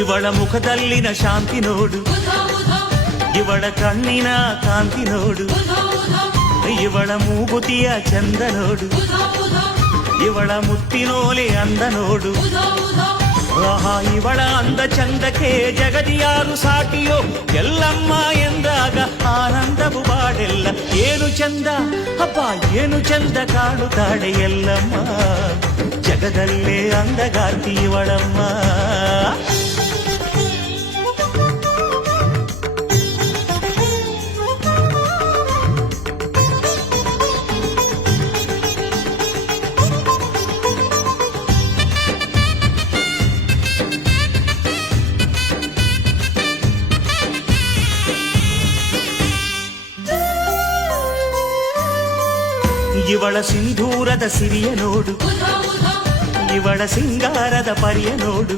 ಇವಳ ಮುಖದಲ್ಲಿನ ಶಾಂತಿ ನೋಡು, ಇವಳ ಕಣ್ಣಿನ ಕಾಂತಿ ನೋಡು, ಇವಳ ಮೂಗುತಿಯ ಚಂದ ನೋಡು, ಇವಳ ಮುತ್ತಿನೋಲೆ ಅಂದ ನೋಡು. ಆಹಾ, ಇವಳ ಅಂದ ಚಂದಕ್ಕೆ ಜಗದಿ ಯಾರು ಸಾಟಿಯೋ, ಎಲ್ಲಮ್ಮ ಎಂದಾಗ ಆನಂದವು ಬಾಡೆಲ್ಲ. ಏನು ಚಂದ ಅಪ್ಪ, ಏನು ಚಂದ ಕಾಣುತ್ತಾಳೆ ಎಲ್ಲಮ್ಮ, ಜಗದಲ್ಲೇ ಅಂದಗಾರ್ತಿ ಇವಳಮ್ಮ. ಇವಳ ಸಿಂಧೂರದ ಸಿರಿಯ ನೋಡು, ಇವಳ ಸಿಂಗಾರದ ಪರಿಯ ನೋಡು,